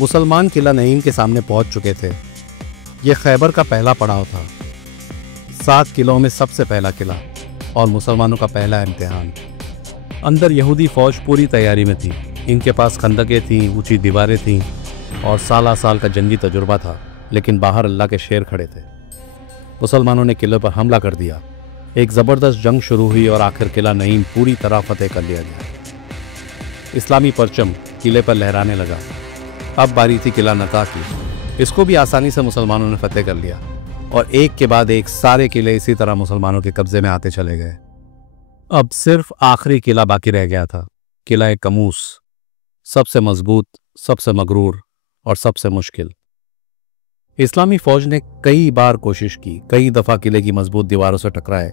मुसलमान किला नईम के सामने पहुंच चुके थे। यह खैबर का पहला पड़ाव था, 7 किलों में सबसे पहला किला और मुसलमानों का पहला इम्तिहान। अंदर यहूदी फौज पूरी तैयारी में थी। इनके पास खंदकें थीं, ऊंची दीवारें थीं और साल का जंगी तजुर्बा था, लेकिन बाहर अल्लाह के शेर खड़े थे। मुसलमानों ने किले पर हमला कर दिया। एक ज़बरदस्त जंग शुरू हुई और आखिर किला नईम पूरी तरह फतेह कर लिया गया। इस्लामी परचम किले पर लहराने लगा। अब बारी थी किला नता की। इसको भी आसानी से मुसलमानों ने फतेह कर लिया और एक के बाद एक सारे किले इसी तरह मुसलमानों के कब्जे में आते चले गए। अब सिर्फ आखिरी किला बाकी रह गया था, किला कमूस, सबसे मजबूत, सबसे मगरूर और सबसे मुश्किल। इस्लामी फौज ने कई बार कोशिश की, कई दफ़ा किले की मजबूत दीवारों से टकराए,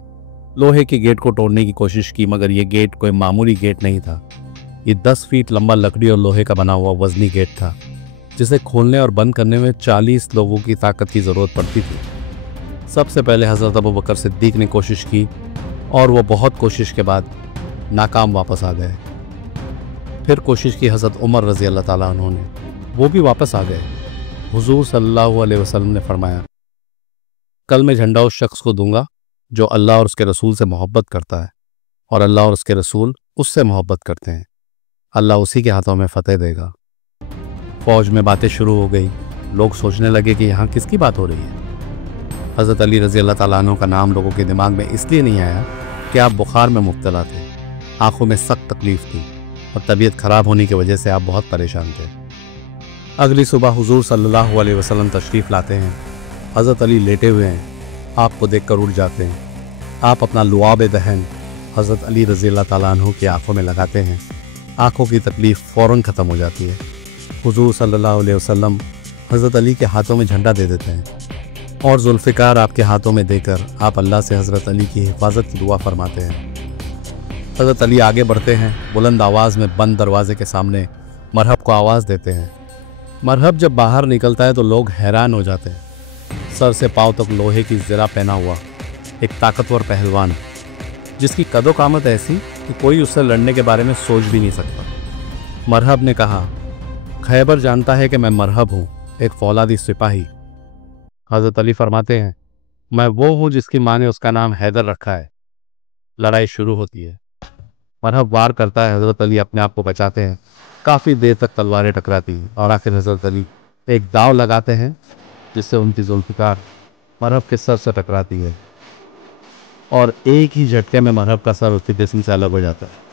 लोहे के गेट को तोड़ने की कोशिश की, मगर यह गेट कोई मामूली गेट नहीं था। ये 10 फीट लंबा लकड़ी और लोहे का बना हुआ वजनी गेट था, जिसे खोलने और बंद करने में 40 लोगों की ताकत की ज़रूरत पड़ती थी। सबसे पहले हज़रत अबू बकर सिद्दीक ने कोशिश की और वो बहुत कोशिश के बाद नाकाम वापस आ गए। फिर कोशिश की हज़रत उमर रज़ी अल्लाह ताला अन्हु ने, वो भी वापस आ गए। हुजूर सल्लल्लाहु अलैहि वसल्लम ने फरमाया, कल मैं झंडा उस शख्स को दूंगा जो अल्लाह और उसके रसूल से मोहब्बत करता है और अल्लाह और उसके रसूल उससे मोहब्बत करते हैं। अल्लाह उसी के हाथों में फतेह देगा। फौज में बातें शुरू हो गई। लोग सोचने लगे कि यहाँ किसकी बात हो रही है। हज़रत अली रज़ी अल्लाह ताला अन्हु का नाम लोगों के दिमाग में इसलिए नहीं आया कि आप बुखार में मुब्तला थे, आंखों में सख्त तकलीफ थी और तबीयत ख़राब होने की वजह से आप बहुत परेशान थे। अगली सुबह हुजूर सल्लल्लाहु अलैहि वसल्लम तशरीफ़ लाते हैं। हज़रत अली लेटे हुए हैं, आपको देखकर उठ जाते हैं। आप अपना लुआब दहन हज़रत अली रज़ी अल्लाह ताला अन्हु की आंखों में लगाते हैं। आंखों की तकलीफ़ फ़ौरन ख़त्म हो जाती है। हुजूर सल्लल्लाहु अलैहि वसल्लम हज़रत अली के हाथों में झंडा दे देते हैं और जुल्फ़िकार आपके हाथों में देकर आप अल्लाह से हज़रत अली की हिफाजत की दुआ फरमाते हैं। हज़रत अली आगे बढ़ते हैं, बुलंद आवाज़ में बंद दरवाजे के सामने मरहब को आवाज़ देते हैं। मरहब जब बाहर निकलता है तो लोग हैरान हो जाते हैं। सर से पाँव तक लोहे की ज़रा पहना हुआ एक ताकतवर पहलवान, जिसकी कदो कामत ऐसी कि कोई उससे लड़ने के बारे में सोच भी नहीं सकता। मरहब ने कहा, खैबर जानता है कि मैं मरहब हूँ, एक फौलादी सिपाही। हज़रत अली फरमाते हैं, मैं वो हूँ जिसकी माँ ने उसका नाम हैदर रखा है। लड़ाई शुरू होती है। मरहब वार करता है, हज़रत अली अपने आप को बचाते हैं। काफ़ी देर तक तलवारें टकराती हैं और आखिर हज़रत अली एक दाव लगाते हैं जिससे उनकी जुल्फ़िकार मरहब के सर से टकराती है और एक ही झटके में मरहब का सर उसके जिस्म से अलग हो जाता है।